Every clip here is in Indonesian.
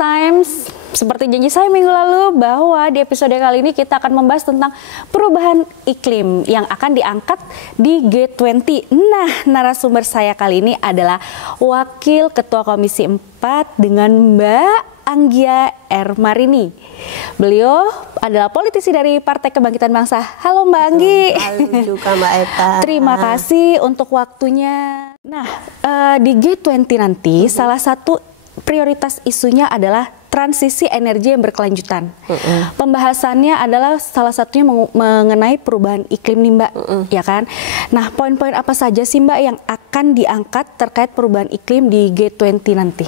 Times. Seperti janji saya minggu lalu bahwa di episode kali ini kita akan membahas tentang perubahan iklim yang akan diangkat di G20. Nah, narasumber saya kali ini adalah Wakil Ketua Komisi 4 dengan Mbak Anggia R. Marini. Beliau adalah politisi dari Partai Kebangkitan Bangsa. Halo Mbak Anggi. Halo juga Mbak Eta. Terima kasih untuk waktunya. Nah, di G20 nanti salah satu prioritas isunya adalah transisi energi yang berkelanjutan. Pembahasannya adalah salah satunya mengenai perubahan iklim nih Mbak, ya kan? Nah, poin-poin apa saja sih Mbak yang akan diangkat terkait perubahan iklim di G20 nanti?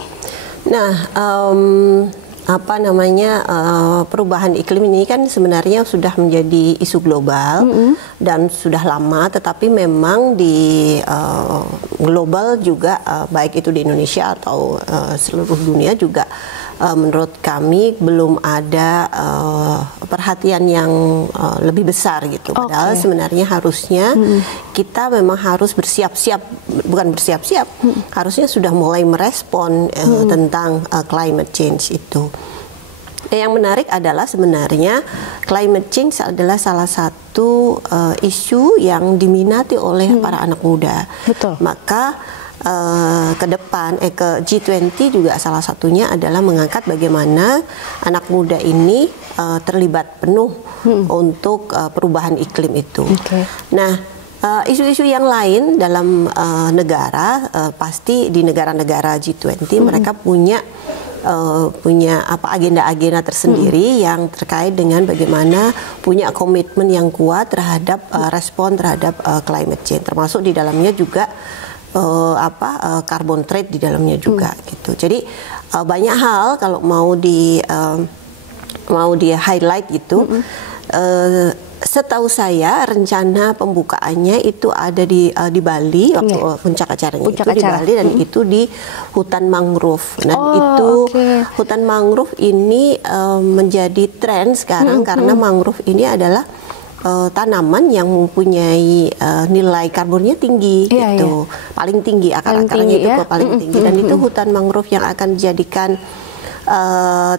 Nah, perubahan iklim ini kan sebenarnya sudah menjadi isu global dan sudah lama, tetapi memang di global juga baik itu di Indonesia atau seluruh dunia juga menurut kami belum ada perhatian yang lebih besar gitu. Padahal sebenarnya harusnya kita memang harus harusnya sudah mulai merespon tentang climate change itu. Yang menarik adalah sebenarnya climate change adalah salah satu isu yang diminati oleh para anak muda. Betul. Maka ke depan ke G20 juga salah satunya adalah mengangkat bagaimana anak muda ini terlibat penuh untuk perubahan iklim itu. Nah, isu-isu yang lain dalam negara pasti di negara-negara G20 mereka punya agenda-agenda tersendiri yang terkait dengan bagaimana punya komitmen yang kuat terhadap respon terhadap climate change, termasuk di dalamnya juga carbon trade di dalamnya juga gitu. Jadi banyak hal kalau mau di highlight gitu. Setahu saya rencana pembukaannya itu ada di Bali waktu puncak acaranya itu di Bali dan itu di hutan mangrove. Dan hutan mangrove ini menjadi tren sekarang karena mangrove ini adalah tanaman yang mempunyai nilai karbonnya tinggi gitu. Paling tinggi akar-akarnya itu paling tinggi dan itu hutan mangrove yang akan dijadikan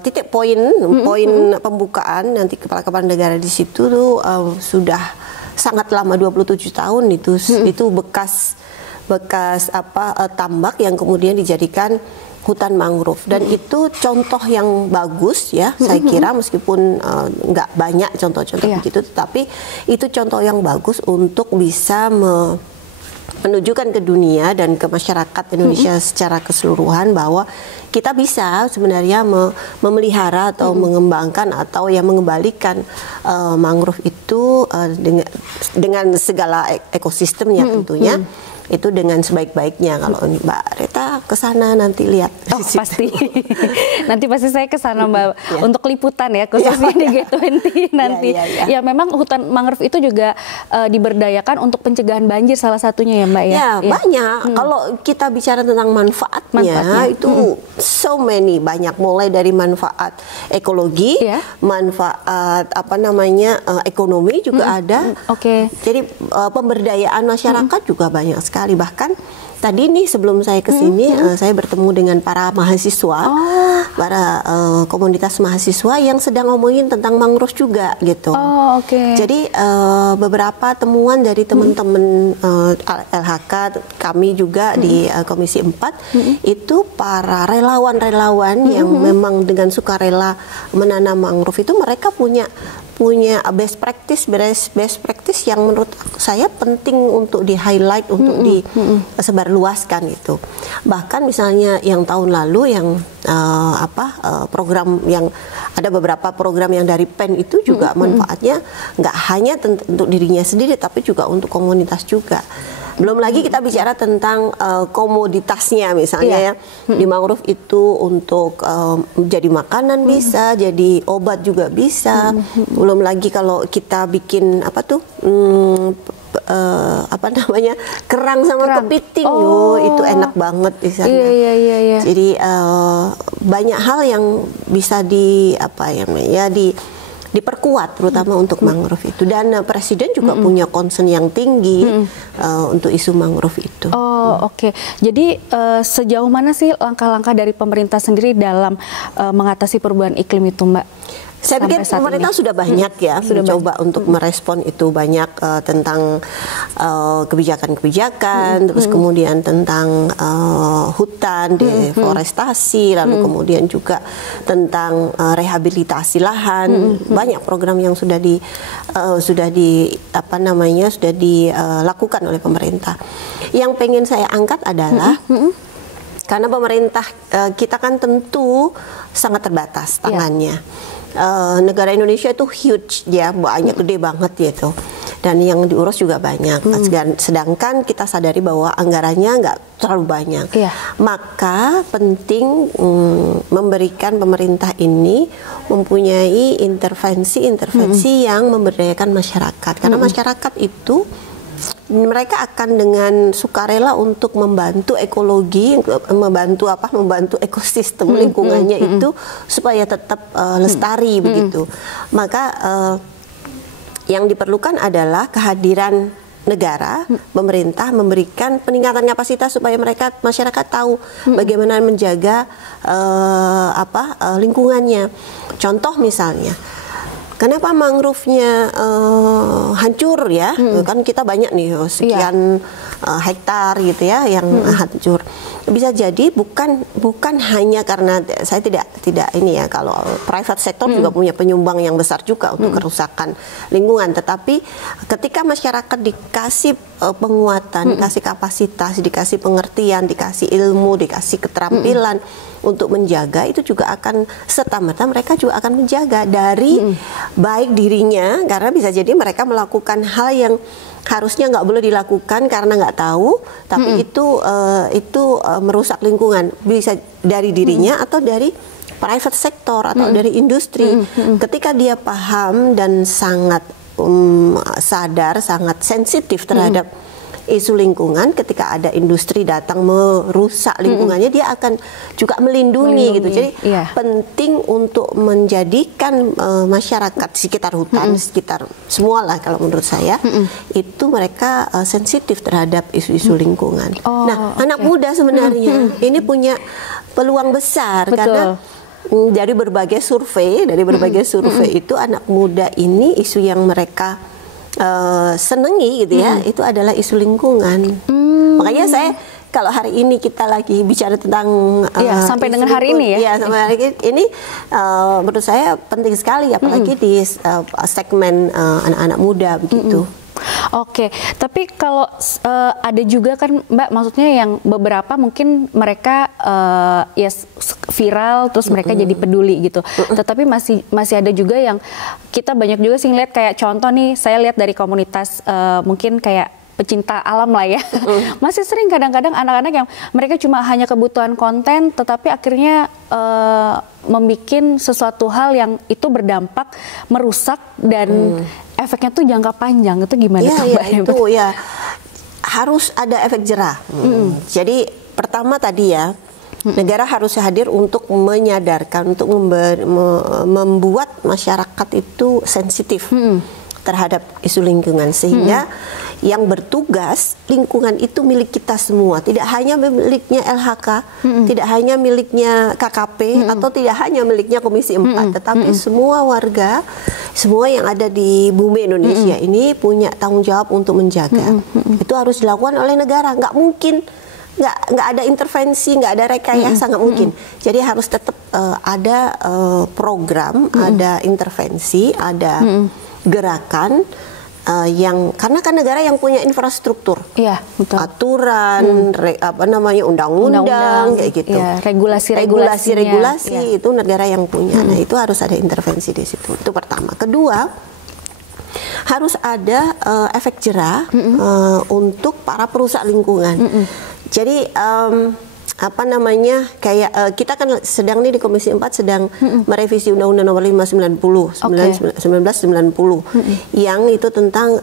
titik poin pembukaan nanti kepala negara di situ tuh sudah sangat lama 27 tahun itu bekas tambak yang kemudian dijadikan hutan mangrove dan itu contoh yang bagus ya saya kira meskipun nggak banyak contoh-contoh begitu, tetapi itu contoh yang bagus untuk bisa menunjukkan ke dunia dan ke masyarakat Indonesia secara keseluruhan bahwa kita bisa sebenarnya memelihara atau mengembangkan atau mengembalikan mangrove itu dengan segala ekosistemnya tentunya. Itu dengan sebaik-baiknya. Kalau Mbak Reta ke sana nanti lihat. Oh, pasti. Nanti pasti saya ke sana Mbak untuk liputan ya khususnya di G20 nanti. Ya memang hutan mangrove itu juga diberdayakan untuk pencegahan banjir salah satunya ya Mbak ya. Banyak. Kalau kita bicara tentang manfaatnya itu so many, banyak, mulai dari manfaat ekologi, manfaat ekonomi juga ada. Jadi pemberdayaan masyarakat juga banyak sekali. Bahkan tadi nih sebelum saya ke sini saya bertemu dengan para mahasiswa, para komunitas mahasiswa yang sedang ngomongin tentang mangrove juga gitu. Jadi beberapa temuan dari teman-teman LHK kami juga di Komisi 4 itu para relawan-relawan yang memang dengan sukarela menanam mangrove itu mereka punya best practice yang menurut saya penting untuk di highlight, untuk disebarluaskan itu. Bahkan misalnya yang tahun lalu yang program yang ada beberapa program yang dari PEN itu juga manfaatnya nggak hanya untuk dirinya sendiri tapi juga untuk komunitas juga. Belum lagi kita bicara tentang komoditasnya misalnya di mangrove itu untuk jadi makanan bisa, jadi obat juga bisa. Belum lagi kalau kita bikin kerang sama kepiting, itu enak banget di sana. Jadi banyak hal yang bisa diperkuat, terutama untuk mangrove itu. Dan Presiden juga punya concern yang tinggi untuk isu mangrove itu. Oh, oke. Jadi sejauh mana sih langkah-langkah dari pemerintah sendiri dalam mengatasi perubahan iklim itu, Mbak? Saya pikir pemerintah sudah banyak ya mencoba untuk merespon itu, banyak tentang kebijakan-kebijakan, terus kemudian tentang hutan, deforestasi, lalu kemudian juga tentang rehabilitasi lahan. Banyak program yang sudah dilakukan oleh pemerintah. Yang pengen saya angkat adalah karena pemerintah kita kan tentu sangat terbatas tangannya. Negara Indonesia itu huge ya, banyak, gede banget gitu, dan yang diurus juga banyak. Sedangkan kita sadari bahwa anggarannya nggak terlalu banyak. Maka penting memberikan pemerintah ini mempunyai intervensi yang memberdayakan masyarakat, karena masyarakat itu mereka akan dengan sukarela untuk membantu ekologi, membantu ekosistem lingkungannya itu supaya tetap lestari begitu. Maka yang diperlukan adalah kehadiran negara, pemerintah memberikan peningkatan kapasitas supaya masyarakat tahu bagaimana menjaga lingkungannya. Contoh misalnya, kenapa mangrove-nya hancur ya? Kan kita banyak nih sekian hektar gitu ya yang hancur. Bisa jadi bukan hanya karena saya tidak ini ya, kalau private sector juga punya penyumbang yang besar juga untuk kerusakan lingkungan, tetapi ketika masyarakat dikasih penguatan, dikasih kapasitas, dikasih pengertian, dikasih ilmu, dikasih keterampilan untuk menjaga, itu juga akan serta-merta mereka juga akan menjaga dari baik dirinya, karena bisa jadi mereka melakukan hal yang harusnya nggak boleh dilakukan karena nggak tahu, tapi itu merusak lingkungan, bisa dari dirinya atau dari private sector atau dari industri. Ketika dia paham dan sangat sadar, sangat sensitif terhadap isu lingkungan, ketika ada industri datang merusak lingkungannya, dia akan juga melindungi gitu. Jadi penting untuk menjadikan masyarakat sekitar hutan, sekitar semua lah kalau menurut saya, itu mereka sensitif terhadap isu-isu lingkungan. Nah, anak muda sebenarnya ini punya peluang besar. Karena dari berbagai survei, itu anak muda ini isu yang mereka senengi gitu ya, itu adalah isu lingkungan. Makanya saya kalau hari ini kita lagi bicara tentang sampai dengan hari ini ya, sampai hari ini menurut saya penting sekali, apalagi di segmen anak-anak muda begitu. Oke, tapi kalau ada juga kan Mbak, maksudnya yang beberapa mungkin mereka viral terus mereka jadi peduli gitu. Tetapi masih ada juga yang kita banyak juga sih ngeliat, kayak contoh nih, saya lihat dari komunitas mungkin kayak pecinta alam lah ya. Masih sering kadang-kadang anak-anak yang mereka cuma hanya kebutuhan konten, tetapi akhirnya membuat sesuatu hal yang itu berdampak, merusak, dan efeknya tuh jangka panjang. Itu gimana tuh Mbak? Itu ya harus ada efek jerah. Jadi pertama tadi ya, negara harus hadir untuk menyadarkan, untuk membuat masyarakat itu sensitif terhadap isu lingkungan, sehingga yang bertugas lingkungan itu milik kita semua, tidak hanya miliknya LHK, tidak hanya miliknya KKP, atau tidak hanya miliknya Komisi 4, tetapi semua warga, semua yang ada di bumi Indonesia ini punya tanggung jawab untuk menjaga. Itu harus dilakukan oleh negara, nggak mungkin nggak ada intervensi, nggak ada rekayasa, nggak mungkin. Jadi harus tetap ada program, ada intervensi, ada gerakan yang, karena kan negara yang punya infrastruktur, betul. Aturan, undang-undang kayak gitu, regulasi itu negara yang punya. Nah, itu harus ada intervensi di situ. Itu pertama. Kedua, harus ada efek jerah untuk para perusak lingkungan. Jadi kayak kita kan sedang nih di Komisi 4 sedang merevisi Undang-Undang Nomor 1990 yang itu tentang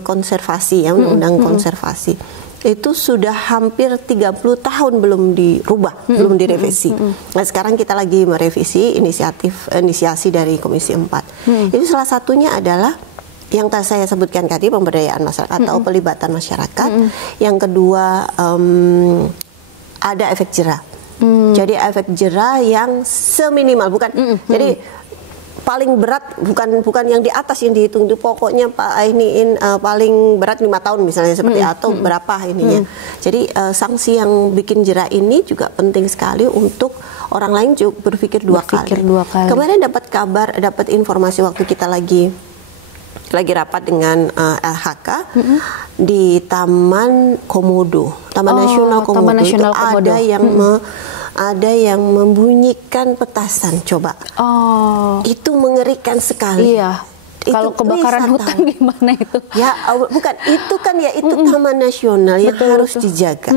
konservasi ya, Undang-Undang konservasi. itu sudah hampir 30 tahun belum dirubah, belum direvisi. Nah, sekarang kita lagi merevisi inisiasi dari Komisi 4. Itu salah satunya adalah yang tadi saya sebutkan tadi, pemberdayaan masyarakat atau pelibatan masyarakat. Yang kedua, ada efek jerah. Jadi efek jerah yang seminimal, bukan jadi paling berat bukan yang di atas yang dihitung, itu pokoknya Pak Ainiin paling berat 5 tahun misalnya seperti atau berapa ininya. Jadi sanksi yang bikin jerah ini juga penting sekali untuk orang lain juga berpikir dua kali. Kemarin dapat informasi waktu kita lagi rapat dengan LHK di Taman Komodo, Taman Nasional Komodo, itu ada yang membunyikan petasan, coba. Itu mengerikan sekali. Iya. Kalau kebakaran hutan gimana itu? Ya, bukan. Itu kan ya itu Taman Nasional yang harus dijaga.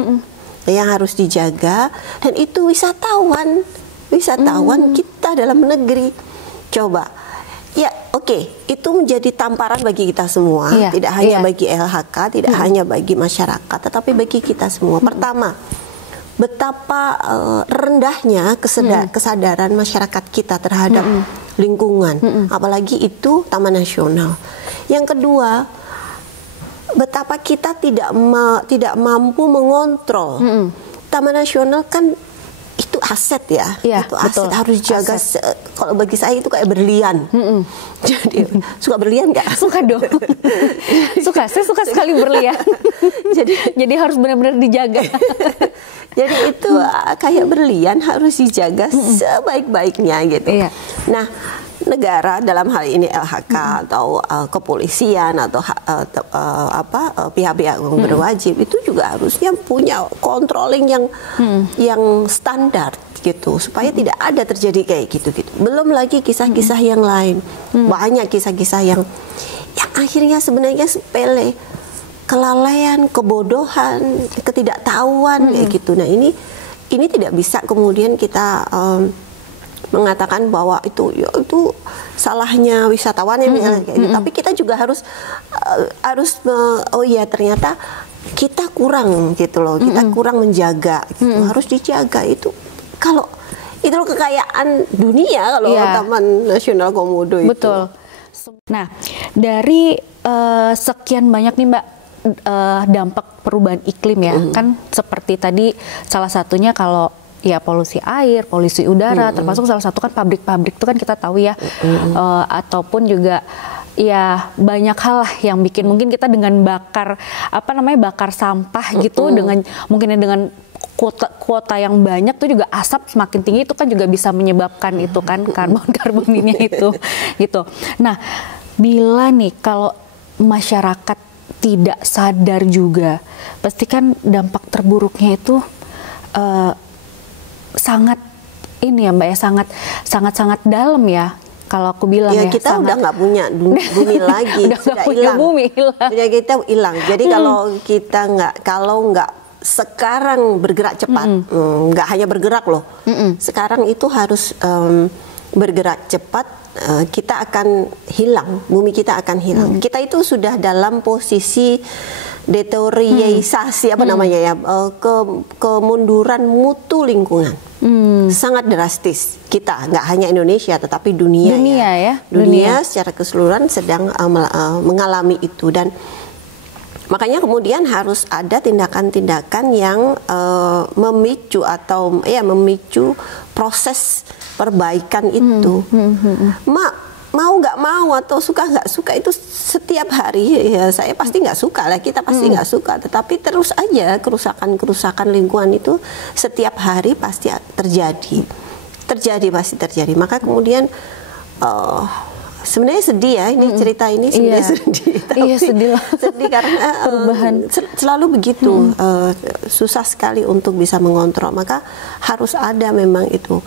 Yang harus dijaga, dan itu wisatawan kita dalam negeri. Coba. Ya, oke. Itu menjadi tamparan bagi kita semua. Tidak hanya bagi LHK, tidak hanya bagi masyarakat, tetapi bagi kita semua. Pertama, betapa rendahnya kesadaran masyarakat kita terhadap lingkungan, apalagi itu Taman Nasional. Yang kedua, betapa kita tidak mampu mengontrol. Taman Nasional kan itu aset ya, itu aset, betul, harus dijaga. Kalau bagi saya itu kayak berlian. Jadi suka berlian nggak? Suka dong. Saya suka sekali berlian. jadi harus benar-benar dijaga. Jadi itu kayak berlian, harus dijaga sebaik-baiknya gitu. Nah, negara dalam hal ini LHK atau kepolisian atau pihak-pihak yang berwajib itu juga harusnya punya controlling yang standar gitu, supaya tidak ada terjadi kayak gitu. Belum lagi kisah-kisah yang lain, banyak kisah-kisah yang akhirnya sebenarnya sepele, kelalaian, kebodohan, ketidaktahuan kayak gitu. Nah, ini tidak bisa kemudian kita mengatakan bahwa itu salahnya wisatawannya misalnya kayak gitu. Tapi kita juga harus ternyata kita kurang gitu loh, kita kurang menjaga gitu. Harus dijaga itu. Kalau itu kekayaan dunia kalau Taman Nasional Komodo itu. Betul. Nah, dari sekian banyak nih Mbak dampak perubahan iklim ya, kan seperti tadi salah satunya kalau ya polusi air, polusi udara, termasuk salah satu kan pabrik-pabrik itu kan kita tahu ya, ataupun juga ya banyak hal lah yang bikin mungkin kita dengan bakar bakar sampah gitu, dengan mungkin dengan kuota yang banyak tuh juga asap semakin tinggi, itu kan juga bisa menyebabkan itu kan karbon ini itu gitu. Nah, bila nih kalau masyarakat tidak sadar juga, pasti kan dampak terburuknya itu sangat ini ya Mbak ya, sangat dalam ya. Kalau aku bilang ya kita udah nggak punya bumi lagi, sudah hilang. Sudah kita hilang. Jadi kalau nggak sekarang bergerak cepat, nggak hanya bergerak loh. Sekarang itu harus bergerak cepat, kita akan hilang, bumi kita akan hilang. Kita itu sudah dalam posisi deteriorasi kemunduran mutu lingkungan. Sangat drastis. Kita nggak hanya Indonesia tetapi dunia secara keseluruhan sedang mengalami itu, dan makanya kemudian harus ada tindakan-tindakan yang memicu proses perbaikan itu. Mau nggak mau atau suka nggak suka itu setiap hari ya, saya pasti nggak suka lah, kita pasti nggak suka, tetapi terus aja kerusakan lingkungan itu setiap hari pasti terjadi. Pasti terjadi. Maka kemudian sebenarnya sedih ya, ini cerita ini sebenarnya sedih. Tapi sedih karena perubahan selalu begitu, susah sekali untuk bisa mengontrol. Maka harus ada memang itu,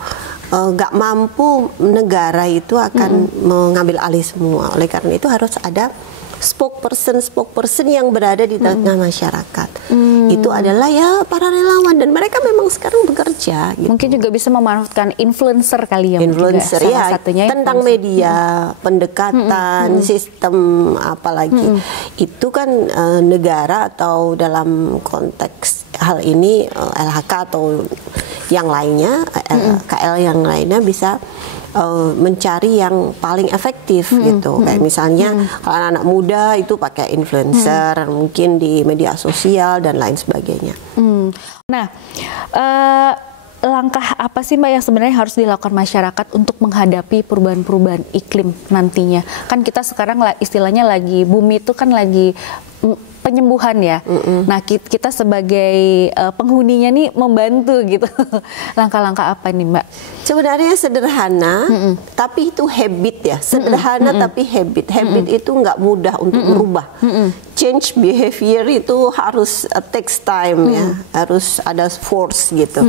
nggak mampu negara itu akan mengambil alih semua. Oleh karena itu harus ada spokesperson yang berada di tengah masyarakat. itu adalah ya para relawan, dan mereka memang sekarang bekerja. Gitu. Mungkin juga bisa memanfaatkan influencer kali ya. Influencer juga, ya, satunya tentang media, pendekatan, sistem apalagi. Itu kan negara atau dalam konteks hal ini LHK atau yang lainnya, KL yang lainnya bisa mencari yang paling efektif gitu. Kayak misalnya kalau anak-anak muda itu pakai influencer, mungkin di media sosial dan lain sebagainya. Nah, langkah apa sih Mbak yang sebenarnya harus dilakukan masyarakat untuk menghadapi perubahan-perubahan iklim nantinya? Kan kita sekarang istilahnya lagi, bumi itu kan lagi penyembuhan ya. Nah, kita sebagai penghuninya nih membantu gitu. Langkah-langkah apa nih Mbak? Sebenarnya sederhana, tapi itu habit ya. Sederhana tapi habit. Habit itu nggak mudah untuk berubah. Change behavior itu harus takes time ya. Harus ada force gitu.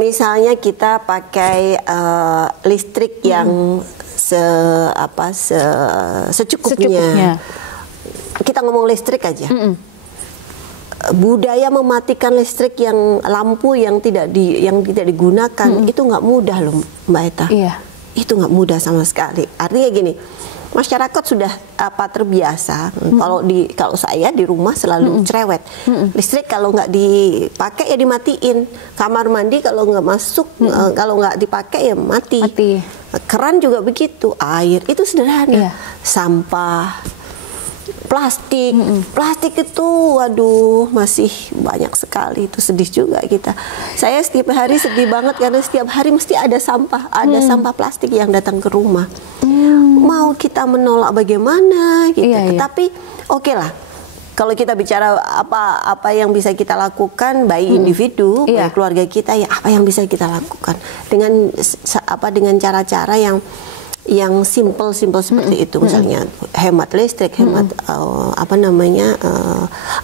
Misalnya kita pakai listrik yang secukupnya. Kita ngomong listrik aja. Budaya mematikan listrik yang lampu yang tidak digunakan itu nggak mudah loh Mbak Eta. Iya. Itu nggak mudah sama sekali. Artinya gini, masyarakat sudah terbiasa. Kalau saya di rumah selalu cerewet. Listrik kalau nggak dipakai ya dimatiin. Kamar mandi kalau nggak masuk, kalau nggak dipakai ya mati. Keran juga begitu. Air itu sederhana. Sampah. Plastik itu waduh masih banyak sekali, itu sedih juga kita. Saya setiap hari sedih banget karena setiap hari mesti ada sampah plastik yang datang ke rumah. Mau kita menolak bagaimana gitu. Tetapi oke lah. Kalau kita bicara apa yang bisa kita lakukan baik individu, baik keluarga kita, ya apa yang bisa kita lakukan dengan cara-cara yang simple seperti itu, misalnya hemat listrik, hemat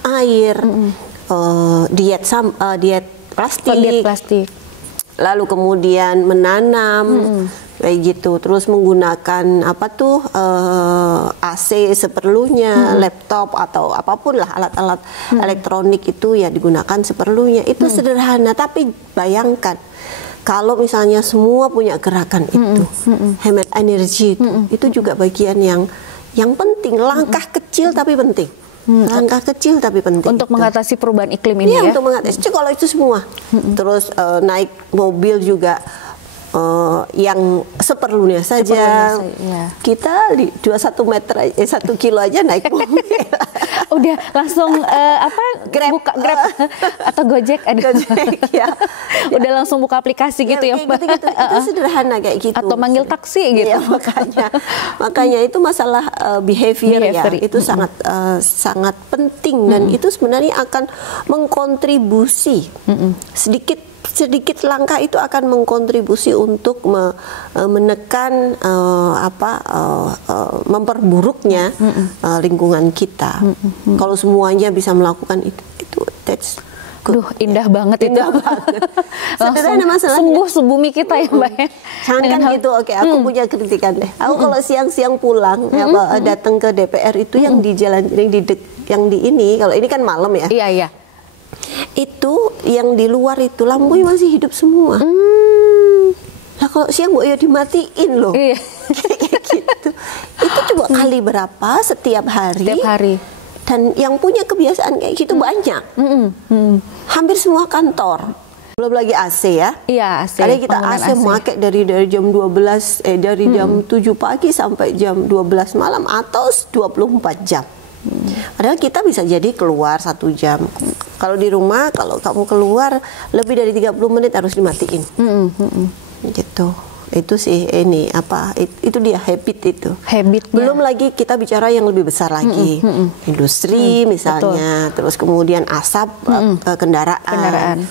air, diet plastik, lalu kemudian menanam kayak gitu, terus menggunakan AC seperlunya, laptop atau apapun lah alat-alat elektronik itu ya digunakan seperlunya. Itu sederhana, tapi bayangkan kalau misalnya semua punya gerakan itu, hemat energi itu juga bagian yang penting. Langkah kecil tapi penting. Langkah kecil tapi penting. Untuk mengatasi perubahan iklim ini ya? Untuk mengatasi. Kalau itu semua. Terus naik mobil juga yang seperlunya saja. Kita di 21 meter, 1 kilo aja naik mobil. Udah langsung buka Grab atau Gojek ada. Udah langsung buka aplikasi gitu ya Mbak. Gitu. Itu sederhana kayak gitu. Atau manggil taksi gitu. Makanya itu masalah behavior ya. Itu sangat penting, dan itu sebenarnya akan mengkontribusi sedikit langkah itu akan mengkontribusi untuk menekan memperburuknya lingkungan kita. Kalau semuanya bisa melakukan itu that's good. Indah banget itu. Langsung sembuh sebumi kita ya Mbak ya. Jangan kan gitu. Oke, aku punya kritikan deh. Aku kalau siang-siang pulang datang ke DPR itu yang di jalan yang di ini, kalau ini kan malam ya. Iya. Itu yang di luar itu lampunya masih hidup semua. Lah kalau siang ya dimatiin loh. Kayak gitu. Itu coba kali berapa setiap hari. Dan yang punya kebiasaan kayak gitu banyak. Hampir semua kantor. Belum lagi AC ya. Iya, AC. Ada kita AC pakai dari jam 12 dari jam 7 pagi sampai jam 12 malam atau 24 jam. Padahal kita bisa jadi keluar 1 jam. Kalau di rumah, kalau kamu keluar lebih dari 30 menit harus dimatiin. Gitu. Itu sih itu dia habit itu. Habitnya. Belum lagi kita bicara yang lebih besar lagi. Industri misalnya, terus kemudian asap kendaraan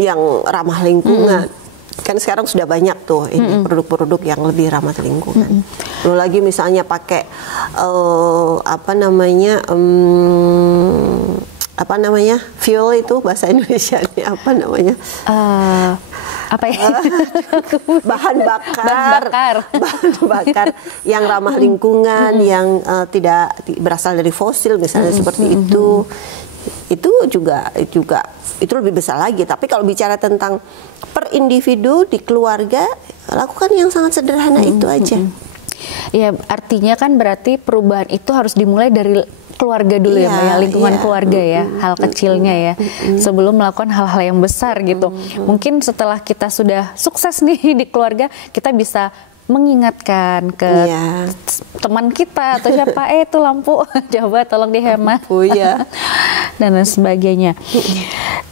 yang ramah lingkungan. Kan sekarang sudah banyak tuh ini produk-produk yang lebih ramah lingkungan. Lalu lagi misalnya pakai fuel itu bahasa Indonesia apa namanya? Apa ya? bahan bakar yang ramah lingkungan, yang tidak berasal dari fosil misalnya seperti itu. Itu juga itu lebih besar lagi. Tapi kalau bicara tentang per individu di keluarga, lakukan yang sangat sederhana itu aja. Ya, artinya kan berarti perubahan itu harus dimulai dari keluarga dulu ya, Mbak, ya, lingkungan keluarga ya, hal kecilnya ya, sebelum melakukan hal-hal yang besar gitu. Mungkin setelah kita sudah sukses nih di keluarga, kita bisa mengingatkan ke teman kita atau siapa, itu lampu coba tolong dihemat, dan lain sebagainya.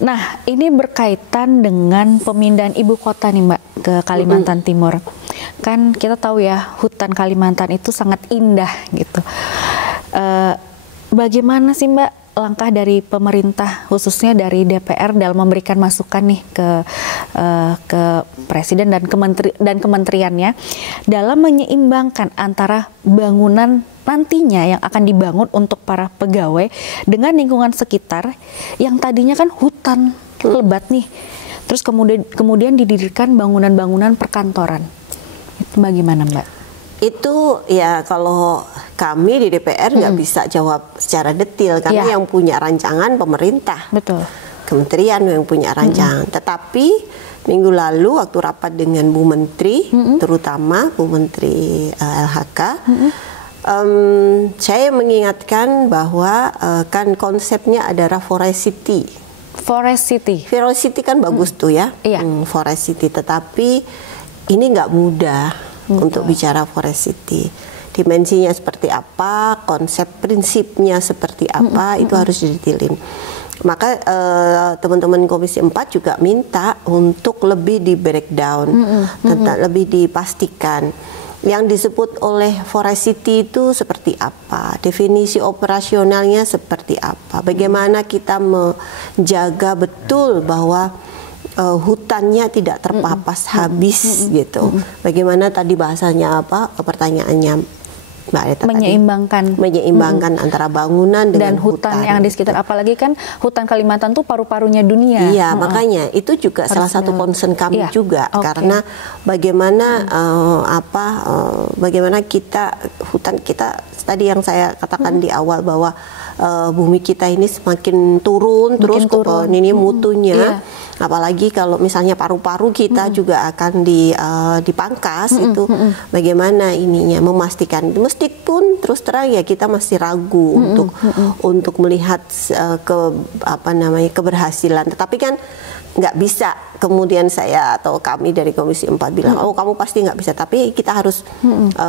Nah, ini berkaitan dengan pemindahan ibu kota nih Mbak ke Kalimantan Timur. Kan kita tahu ya, hutan Kalimantan itu sangat indah gitu. Bagaimana sih Mbak langkah dari pemerintah, khususnya dari DPR, dalam memberikan masukan nih ke Presiden dan kementeriannya dalam menyeimbangkan antara bangunan nantinya yang akan dibangun untuk para pegawai dengan lingkungan sekitar yang tadinya kan hutan lebat nih, terus kemudian didirikan bangunan-bangunan perkantoran. Itu bagaimana Mbak? Itu ya kalau kami di DPR nggak bisa jawab secara detail karena yang punya rancangan pemerintah. Betul. Kementerian yang punya rancangan. Tetapi minggu lalu waktu rapat dengan Bu Menteri, terutama Bu Menteri LHK, saya mengingatkan bahwa kan konsepnya adalah Forest City. Forest City kan bagus tuh ya, Forest City. Tetapi ini nggak mudah untuk bicara Forest City. Dimensinya seperti apa, konsep prinsipnya seperti apa, itu harus didetailin. Maka teman-teman Komisi 4 juga minta untuk lebih di breakdown, lebih dipastikan. Yang disebut oleh Forest City itu seperti apa, definisi operasionalnya seperti apa, bagaimana kita menjaga betul bahwa hutannya tidak terpapas habis gitu. Bagaimana tadi bahasanya apa? Pertanyaannya Mbak Reta menyeimbangkan antara bangunan dengan hutan yang di sekitar. Apalagi kan hutan Kalimantan tuh paru-parunya dunia. Iya, makanya itu juga salah satu concern kami juga karena bagaimana bagaimana hutan kita tadi yang saya katakan di awal bahwa bumi kita ini semakin turun ini mutunya. Apalagi kalau misalnya paru-paru kita juga akan dipangkas itu, bagaimana ininya memastikan. Meskipun terus terang ya kita masih ragu untuk melihat keberhasilan. Tetapi kan nggak bisa kemudian saya atau kami dari Komisi 4 bilang, oh kamu pasti nggak bisa. Tapi kita harus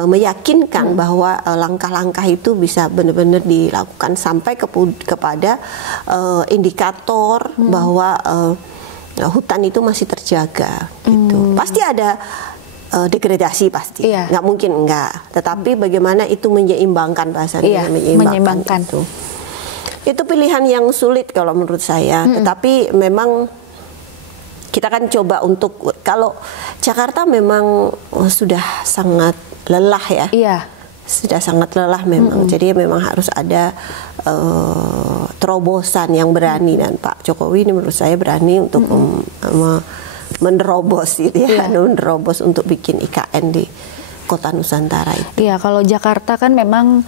meyakinkan bahwa langkah-langkah itu bisa benar-benar dilakukan sampai kepada indikator bahwa hutan itu masih terjaga gitu. Pasti ada degradasi pasti, nggak mungkin enggak. Tetapi bagaimana itu menyeimbangkan bahasanya, menyeimbangkan itu pilihan yang sulit kalau menurut saya. Tetapi memang kita kan coba untuk, kalau Jakarta memang sudah sangat lelah ya. Sudah sangat lelah memang. Jadi memang harus ada terobosan yang berani, dan Pak Jokowi ini menurut saya berani untuk menerobos gitu ya, menerobos untuk bikin IKN di Kota Nusantara itu. Iya, kalau Jakarta kan memang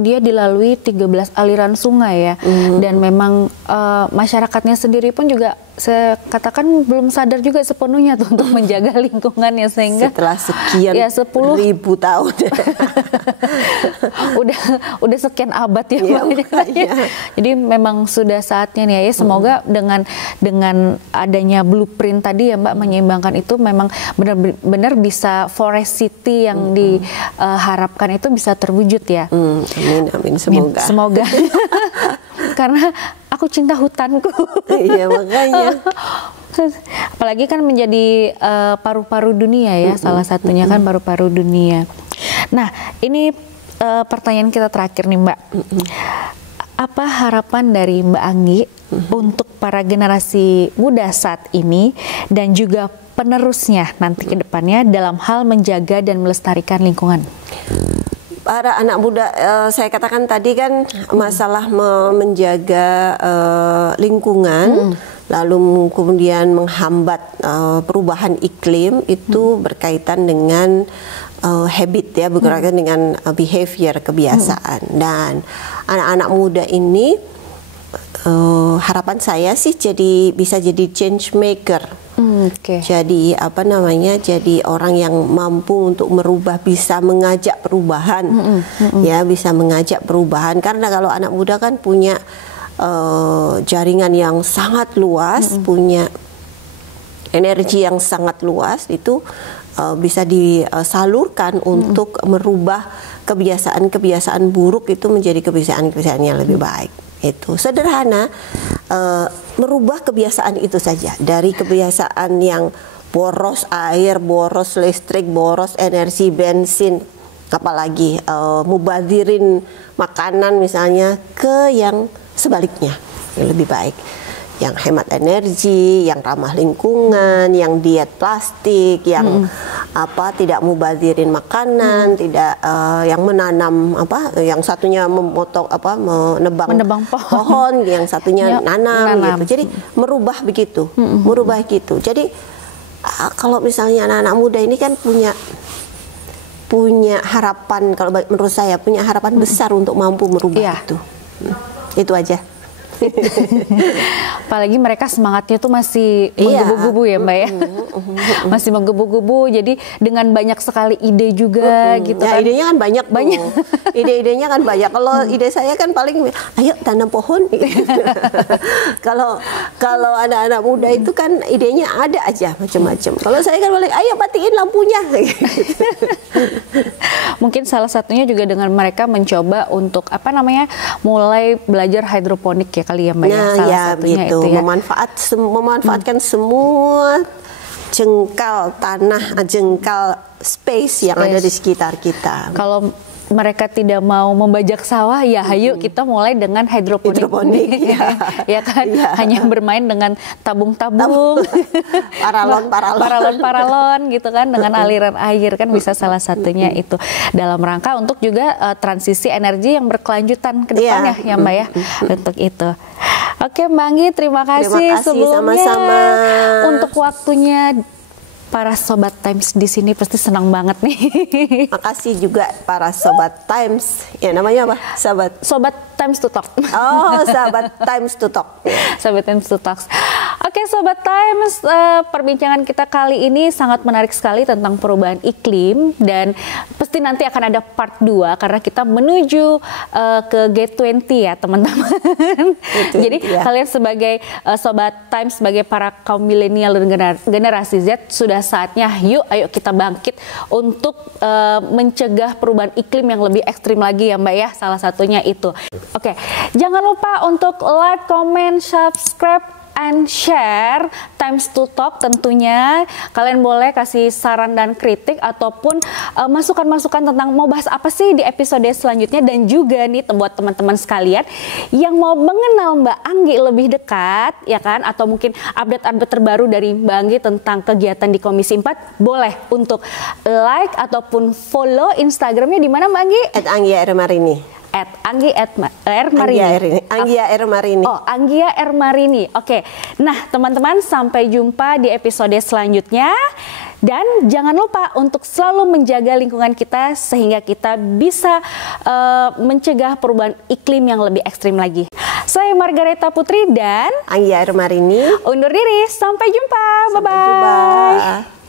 dia dilalui 13 aliran sungai ya, dan memang masyarakatnya sendiri pun juga saya katakan belum sadar juga sepenuhnya tuh untuk menjaga lingkungannya, sehingga setelah sekian ribu tahun udah sekian abad ya, jadi memang sudah saatnya nih ya, semoga dengan adanya blueprint tadi ya Mbak, menyeimbangkan itu memang benar-benar bisa Forest City yang diharapkan itu bisa terwujud ya. Amin, semoga. Karena aku cinta hutanku. Iya, makanya. Apalagi kan menjadi paru-paru dunia ya, salah satunya kan paru-paru dunia. Nah, ini pertanyaan kita terakhir nih Mbak. Apa harapan dari Mbak Anggi untuk para generasi muda saat ini dan juga penerusnya nanti ke depannya dalam hal menjaga dan melestarikan lingkungan? Para anak muda, saya katakan tadi kan masalah menjaga lingkungan lalu kemudian menghambat perubahan iklim itu berkaitan dengan habit ya, berkaitan dengan behavior, kebiasaan. Dan anak-anak muda ini harapan saya sih bisa jadi change maker. Jadi apa namanya, jadi orang yang mampu untuk merubah, bisa mengajak perubahan, ya, bisa mengajak perubahan. Karena kalau anak muda kan punya jaringan yang sangat luas, punya energi yang sangat luas, itu bisa disalurkan untuk merubah kebiasaan-kebiasaan buruk itu menjadi kebiasaan-kebiasaan yang lebih baik. Itu sederhana, merubah kebiasaan itu saja, dari kebiasaan yang boros air, boros listrik, boros energi, bensin, apalagi mubadzirin makanan misalnya, ke yang sebaliknya, yang lebih baik, yang hemat energi, yang ramah lingkungan, yang diet plastik, yang tidak mubadzirin makanan, tidak yang menanam yang satunya memotong menebang pohon, yang satunya nanam gitu. Jadi merubah begitu, merubah gitu. Jadi kalau misalnya anak-anak muda ini kan punya harapan, kalau menurut saya punya harapan besar untuk mampu merubah itu. Itu aja. Apalagi mereka semangatnya tuh masih menggebu-gebu ya Mbak ya. Masih menggebu-gebu, jadi dengan banyak sekali ide juga gitu kan. Idenya kan banyak. Ide-idenya kan banyak. Kalau ide saya kan paling ayo tanam pohon. Kalau anak-anak muda itu kan idenya ada aja macam-macam. Kalau saya kan paling ayo matiin lampunya. Mungkin salah satunya juga dengan mereka mencoba untuk mulai belajar hidroponik ya kali ya Mbak ya. Salah satunya gitu. Itu ya. Memanfaatkan semua jengkal tanah, jengkal space yang ada di sekitar kita. Kalau mereka tidak mau membajak sawah, ya ayo kita mulai dengan hidroponik. Ya kan, hanya bermain dengan tabung-tabung, paralon gitu kan, dengan aliran air kan bisa salah satunya itu dalam rangka untuk juga transisi energi yang berkelanjutan ke depannya ya Mbak ya, untuk itu. Oke Mbak Anggi, terima kasih sebelumnya sama-sama untuk waktunya. Para Sobat Times di sini pasti senang banget nih. Makasih juga para Sobat Times. Ya namanya apa? Sobat Times to Talk. Oh, Sobat Times to Talk. Sobat Times to Talk. Oke Sobat Times, perbincangan kita kali ini sangat menarik sekali tentang perubahan iklim, dan pasti nanti akan ada part 2 karena kita menuju ke G20 ya teman-teman. Jadi kalian sebagai Sobat Times, sebagai para kaum milenial dan generasi Z, sudah saatnya ayo kita bangkit untuk mencegah perubahan iklim yang lebih ekstrim lagi ya Mbak ya, salah satunya itu. Oke, jangan lupa untuk like, comment, subscribe, and share Times to Talk tentunya. Kalian boleh kasih saran dan kritik ataupun masukan-masukan tentang mau bahas apa sih di episode selanjutnya, dan juga nih buat teman-teman sekalian yang mau mengenal Mbak Anggi lebih dekat ya kan, atau mungkin update-update terbaru dari Mbak Anggi tentang kegiatan di Komisi 4, boleh untuk like ataupun follow Instagramnya di mana Mbak Anggi? @anggia_r_marini. @Anggia_r_marini. Oh, Anggia_r_marini. Oke. Nah, teman-teman, sampai jumpa di episode selanjutnya. Dan jangan lupa untuk selalu menjaga lingkungan kita sehingga kita bisa mencegah perubahan iklim yang lebih ekstrim lagi. Saya Margareta Putri dan Anggia_r_marini undur diri. Sampai jumpa. Bye-bye. Sampai jumpa.